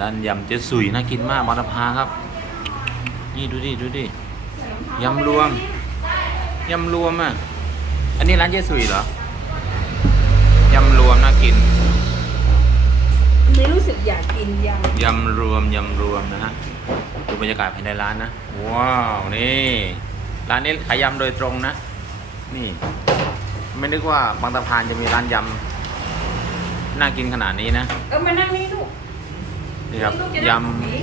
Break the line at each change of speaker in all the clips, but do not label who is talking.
ร้านยำเจ๊สุยน่ากินมากบางสะพานครับ นี่ดูดิดูดิยำรวมยำรวมอะ อันนี้ร้านเจ๊สุยเหรอยำรวมน่ากิน
ไม่รู้สึกอยากกินย
ยำรวมยำรวมนะฮะดูบรรยากาศภายในร้านนะ ว้าวนี่ร้านนี้ขายยำโดยตรงนะ นี่ ไม่นึกว่าบางสะพานจะมีร้านยำน่ากินขนาดนี้นะำ
เออมานั่งนี่ลูก
นี่ครับ
ลูกจะ
ย
นั่งตรงนี้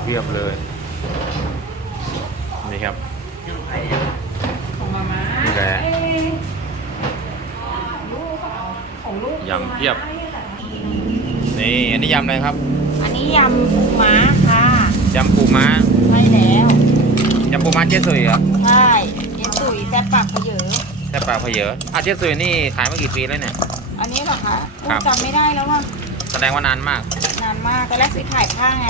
ำ
เพียบเลย นี่ครับ
ของมาม่า
นี่แหละ
เอ๊ะลูกของลูก
ยำเพียบ นี่อันนี้ยำอะไรครับ
อันนี้ยำปูม้าค่ะ
ยำปูม้า
ใช่แล้ว
ยำปูม้าเจ๊สุยเหรอ
ใช่เจ๊ตุ๋ยแซ่บปากเผยอ
แต่ปลาเพเยอะอะเจ๊สุยนี่ขายมากี่ปีแล้วเนี่ย
อันนี้เหรอคะ
ครับ
จำไม่ได้แล้วว่า
แสดงว่านานมาก
นาน มากแต่แรกซื้อขายผ้าไง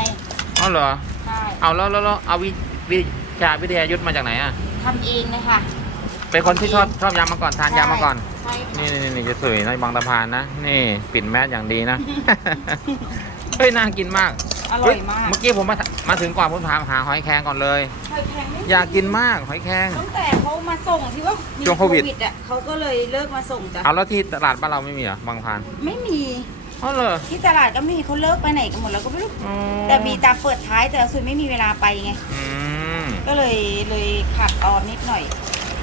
อ๋อเหรอ
ใช่
เอาแล้วแล้วแล้วเอาวิวิชาวิทยายุทธมาจากไหนอะ
ทำเองเลยค่ะ
เป็นคนที่ชอบชอบยำมาก่อนทานยำมาก่อน
ใช่ค่ะ
นี่นี่นี่จะสวยในบางตะพานนะ นี่ปิดแมสอย่างดีนะ เฮ้ยน่ากินมาก
อร่อยมาก
เมื่อกี้ผมมามาถึงก่อนผมถามหาหอยแครงก่อนเลย
หอยแครงไม่
อยากกินมากหอยแครง
ตั้งแต่เขามาส่งที่ว่ามี
ช่วงโควิด
อะเขาก็เลยเลิกมาส่งจ้ะ
เอาแล้วที่ตลาดบ้านเราไม่มีเหรอบางพาน
ไม่มี
อ๋อเหรอ
ที่ตลาดก็มีเขาเลิกไปไหนกันหมดแล้วก็ไม่รู้
อ๋อ
แต่มีตามเปิดท้ายแต่สุดไม่มีเวลาไปไง
อืม
ก็เลยเลยขาดตอนนิดหน่อย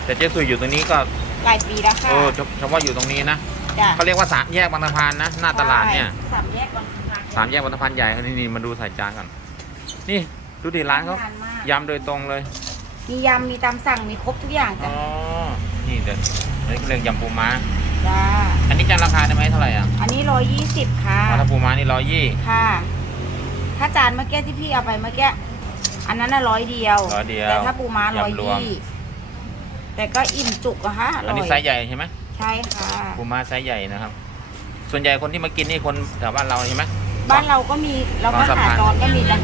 แต่เจ๊สุยอยู่ตรงนี้ก็
หลายปีแล้วค่ะ
โอ้เฉเฉพาะอยู่ตรงนี้นะ
จ้ะ
เขาเรียกว่าสามแยกบางตะพานนะหน้าตลาดเนี่ย
ใช่สามแยกบางสะพาน
สามแยกบางตะพานใหญ่นี่นี่มาดูใส่จานก่อนนี่ดูดิร้านเขา
ทานมาก
ยำโดยตรงเลย
มียำมีตามสั่งมีครบทุกอย่าง
อ๋
จ้ะ
อนี่เดี๋ยวอันนี้เรื่องยำปูม้า
จ้า
อันนี้จานราคาได้ไหมเท่าไหร่อะ
อันนี้ร้อยยี่สิบค่ะ
อ๋อถ้าปูม้านี่ร้อยยี่
ค่ะ ถ้าจานเมื่อกี้ที่พี่เอาไปเมื่อกี้อันนั้นน่ะร้อยเดียว
ร้อยเดียว
แต่ถ้าปูม้าร้อย
ยำรวม
ยี่แต่ก็อิ่มจุกอะฮะอ
อัน
ร่
นี้
อย
ไซส์ใหญ่ใช่ไหม
ใช่ค่ะ
ปูม้าไซส์ใหญ่นะครับ ส่วนใหญ่คนที่มากินนี่คนแถวบ้านเราใช่ไหม
บ้านเราก็มีเราก็
บางสะ
หา
พาน
จอนก็มีจ้ะ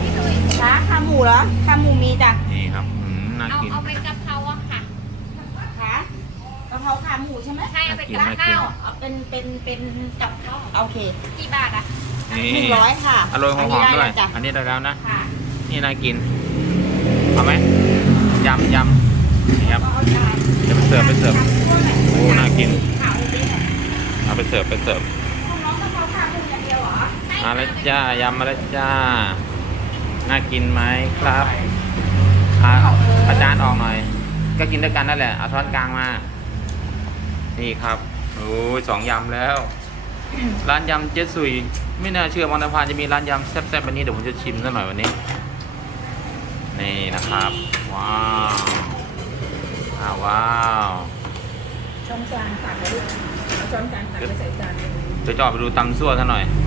ขาขาหมูเหรอขาหมูมีจ้ะ
นี่ครับอืมน่า
เอา
กิน
เอาเป็นกะเพราอะค่ะ
ขากะ เพราขาหมูใช่ไหม
ใช่เอาเป็น
น่ากิน
กับข้าว
เอาเป็นเป็นเป็นกับข้าวโอเค
กี่บาทอะ
นี่
หนึ่งร้อยค่ะ
อร่อยหอมๆด้วย
อันนี้ไแล้จ้ะ
อันนี้ได้แล้วนะ
ค่ะ
นี่น่ากินเอาไหมยำยำนี่ครับ
ก็เอาจาน
เดี๋ยวไปเสิร์ฟไปเสิร์ฟโอ้น่ากิน
ขาวเลยเนี่ย
เอาไปเสิร์ฟไปเสิร์ฟ
ของน้องกะเพราขาหมูอย่างเดียวเหรอ
มาแล้วจ้ายำมาแล้วจ้า น่ากินไหมครับอาอาจารย์ออกหน่อย ก็กินด้วยกันนั่นแหละ เอาช้อนกลางมา นี่ครับโอ้ยสองยำแล้ว ร้านยำเจ๊สุย ไม่น่าเชื่อวันนภาจะมีร้านยำแซ่บๆแบบนี้เดี๋ยวผมจะชิมซะหน่อยวันนี้ นี่นะครับ ว้าวอ้าวว้าว
ช้อนกลางตักไปลูกเอาช้อนกลางตักไปใส่จานเลย
เดี๋ยวจะออกไปดูตำซั่วซะหน่อย
ใ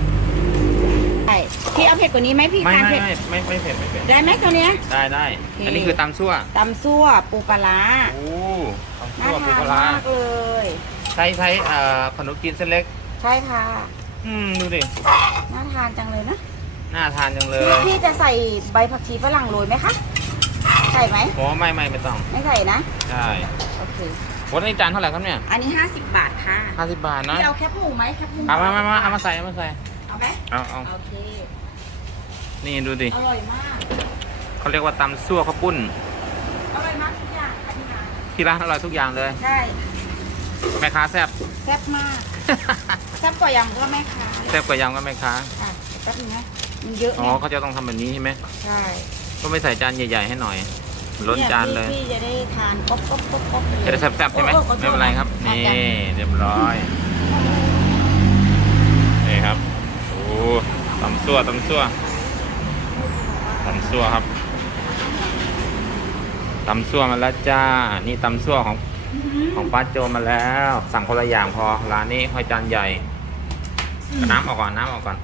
ช่พี่เอาเผ็ดกว่านี้ไหมพี่
ไม่
ทาน
ไม่
เผ็ด
ไม่ไม่ไม่เผ็ดไม่เผ็ด
ได้ไหมตัวเนี้ย
ได้ได้
โอเค
อันนี้คือตำซั่ว
ตำซั่วปูปลาร้า
โอ้ตำ
น่า
ซั่วปู
ทาน
ปลาร้ามา
กเลย
ใช้ใช้เอ่อขนมจีนเส้นเล็ก
ใช่ค่ะ
อืมดูดิ
น่าทานจังเลยนะ
น่าทานจังเล
พี่
ย
พี่จะใส่ใบผักชีฝรั่งโรยไหมคะใส่ไหม
โอ้ไม่ไม่ไม่ต้อง
ไม่ใส่นะ
ใช่
โอเค
วันนี้จานเท่าไหร่ครับเนี่ย
อันนี้ 50 บาทค่ะ
ห้าสิบบาทนะ
พี่เอาแคบหมูไหมแคบหมู
เอามามามาเอามาใส่เอามาใส่
เอาไหม
เอาเอา
โอเค
นี่ดูดิ
อร่อยมาก
เขาเรียกว่าตำซั่วข้าวปุ้น
อร่อยมากทุกอย่างค่ะที่ร้าน
ที่ร้านอร่อยทุกอย่างเลย
ใช่
แม่ค้าแซ่บ
แซ่บมากแซ่บกว่ายำก็แม่ค้า
แซ่บกว่ายำก็แม่ค้า
ค่ะแป๊บนึงนะมันเยอะ
อ๋อ
ไง
เขาจะต้องทำแบบนี้ใช่ไหม
ใช่
ก็ไม่ใส่จานใหญ่ ๆ ให้หน่อยล้นจานเลย
พี่พี่จะได้ทานก๊อบก๊อบก๊อบก๊อบ
จะได้แซ่บๆใช่ไหม
โอ้โขอโทษ
ไม่เป็นไรครับ
ทา
นี่
จ้ะ
เรียบร้อยนี่ครับโอ้ ตำซั่วตำซั่วตำซั่วครับตำซั่วมาแล้วจ้า นี่ตำซั่วของ
อื้อหือ
ของป้าโจมาแล้ว สั่งคนละอย่างพอร้านนี้ห้อยจานใหญ่เอาน้ำออกก่อนน้ำออกก่อน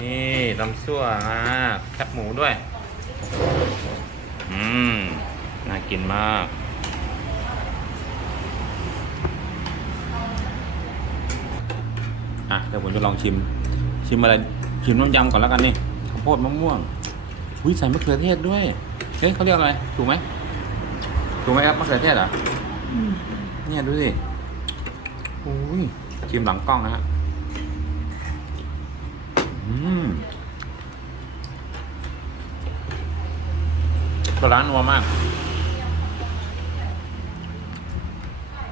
นี่ตำซั่วนะแคบหมูด้วย อืม น่ากินมาก อะเดี๋ยวผมจะลองชิม ชิมอะไร ชิมน้ำยำก่อนแล้วกันนี่ข้าวโพดมะม่วงอุ้ยใส่มะเขือเทศด้วย เฮ้ยเขาเรียกอะไร ถูกไหม ถูกไหมครับมะเขือเทศเหรอ
อืม
เนี่ยดูสิอุ้ยชิมหลังกล้องนะฮะออืมก็ร้านนัวมาก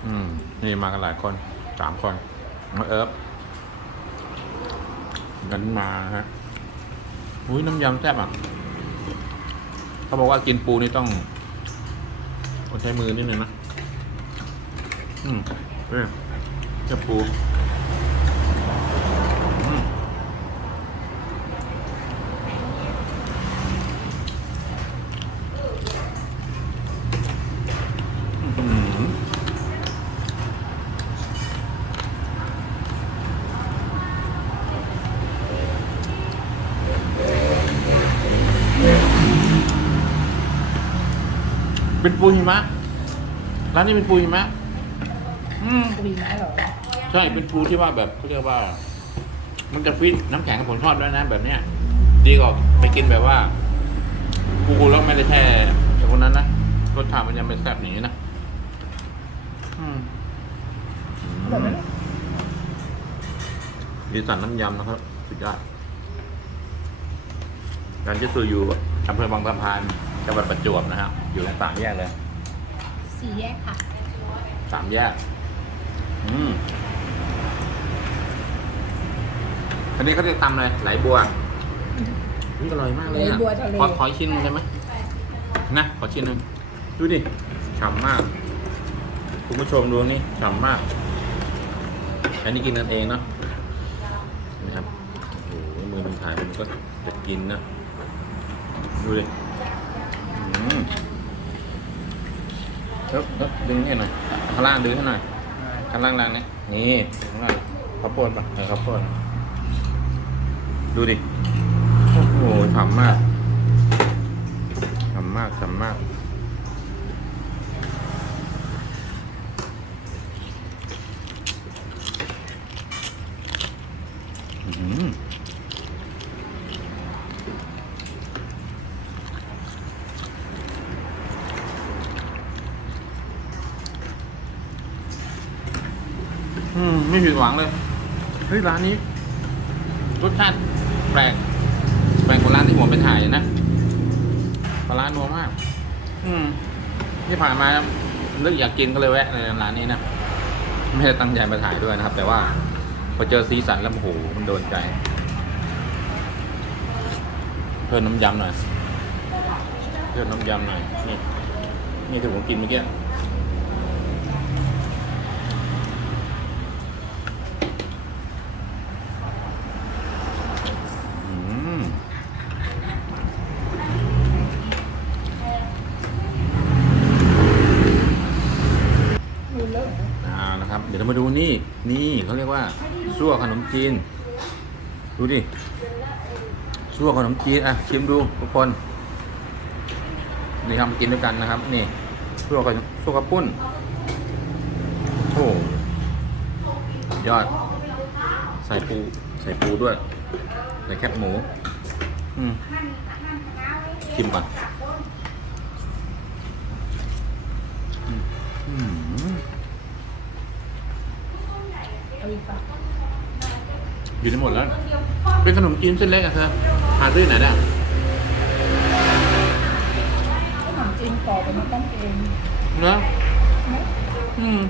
อืม นี่มากันหลายคน สามคนมาเอิบ กันมาฮะอุ้ยน้ำยำแซ่บอะ เขาบอกว่ากินปูนี่ต้องอใช้มือนิดนึงนะ อืมเออเจ้าปู เป็นปูหิมะ ร้านนี้เป็นปูหิมะ อืม
มีไหมเหรอ
ใช่ เป็นปูที่ว่าแบบเขาเรียกว่า มันจะฟิตน้ำแข็งกับผมชอบด้วยนะแบบเนี้ย ดีกว่าไปกินแบบว่า ปูแล้วไม่ได้แช่แบบคนนั้นนะรสชาติมันยังไม่แซ่บอย่างนี้นะอืมอืมดีสันน้ำยำนะครับ สุดยอดการจะซื้ออยู่อำเภอบางสะพาน จังหวัดประจวบนะครับอยู่ตรงสามแยกเลย
สี่แยกค่ะ
สามแยก อืมอันนี้เขาเรียกตำเลยไหลบัวนี่อร่อยมากเลยอะ
ไหลบัวทะเล
ขอขออีกชิ้นหนึงได้ไหมนะขอชิ้นหนึ่งดูดิฉ่ำมาก คุณผู้ชมดูนี่ฉ่ำมาก อันนี้กินกันเองเนาะเห็นะครับโอ้โหมือมันถ่ายมันก็จะกินนะ ดูดิอืม เดี๋ยวเดี๋ยวดึงให้หน่อยข้างล่างดึงให้หน่อยข้างล่างล่างเนี่ยนี่ข้างล่างข้าวโพดป่ะเออข้าวโพดดูดิโอ้โหฉ่ำมากฉ่ำมากฉ่ำมากอืม ไม่ผิดหวังเลย เฮ้ยร้านนี้รสชาติแปลก แปลกกว่าร้านที่ผมไปถ่ายนะปลาร้านัวมาก อืมที่ผ่านมานึกอยากกินก็เลยแวะในร้านนี้นะ ไม่ได้ตั้งใจมาถ่ายด้วยนะครับ แต่ว่าพอเจอสีสันแล้วโอ้โหมันโดนใจ เพิ่มน้ำยำหน่อย เพิ่มน้ำยำหน่อย นี่ นี่ที่ผมกินเมื่อกี้ อืม
รู้เลิก
อ่านะครับ เดี๋ยวเรามาดูนี่ นี่เขาเรียกว่าซั่วขนม จีน ดูดิซั่วขนมจีน อะ ชิมดูทุกคน นี่ครับมากินด้วยกันนะครับ นี่ซั่วกับซั่วกับปุ้นโอ้ยอด ใส่ปู ใส่ปูด้วย ใส่แคบหมู อืมชิมก่อนอืมอืม
เอาอี กปะ
อยู่ในหมดแล้ว เป็นขนมจีนเส้นเล็กอะเธอหาซื้อที่ไหนได้
ขนมจีนกรอบเป็นมาตั้งเอง
เนอะอืม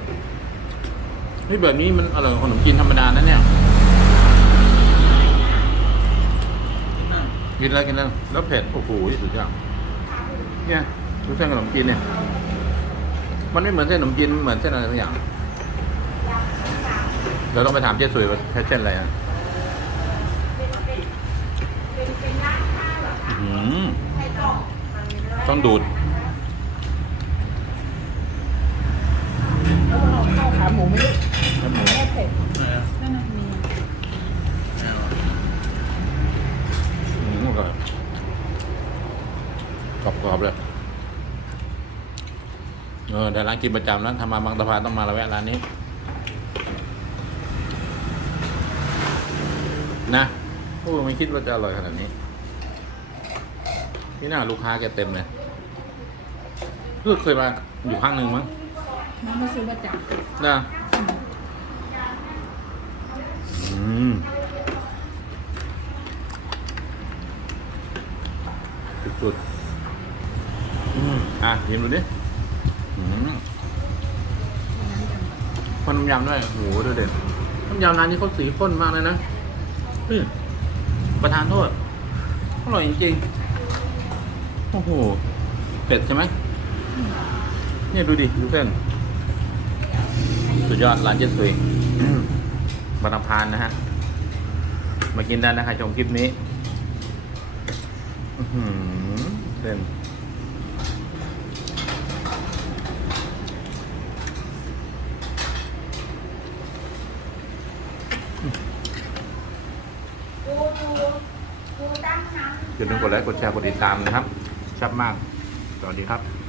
เฮ้ยแบบนี้มันอร่อยกว่าขนมจีนธรรมดานะเนี่ยกินแล้วกินแล้วแล้วเผ็ดโอ้โหสุดยอดเนี่ยดูเส้นขนมจีนเนี่ย มันไม่เหมือนเส้นขนมจีนมันเหมือนเส้นอะไรสักอย่างเดี๋ยวต้องไปถามเจ๊สุยว่าใช้เส้นอะไรอะอื้อหือ ต้องดูด
แล้วเราข้าวขาหมูไม่ได้
แล้วหมู
ไม่ได้เผ็ดนั่นน่ะมี
อืมก็กรอบกรอบๆเลยเออแต่ร้านกินประจำนะทำมาบางสะพานต้องมาละแวะร้านนี้ นะโอ้ไม่คิดว่าจะอร่อยขนาดนี้ ที่หน่าลูกค้าแกเต็มเลยเพิ่เคยมาอยู่ข้างหนึ่งมั้ง
มาซื้อมาจัำ
นะอืมสุดๆอืมอะชิมดูดิอืมคนน้ำยำด้วยโอ้โหดูเด็ดน้ำยำร้านนี้เขาสีข้นมากเลยนะอือประธานโทษอร่อยจริงๆ โอ้โห เผ็ดใช่ไหม เนี่ยดูดิดูเส้น สุดยอดร้านเจ๊สุยอืมบรรพานนะฮะ มากินได้นะใครชมคลิปนี้อื้อหือเส้น
ดูดูดูตั้งน้ำ
อย่าลืมกดไลค์กดแชร์กดติดตามนะครับ ชับมาก สวัสดีครับ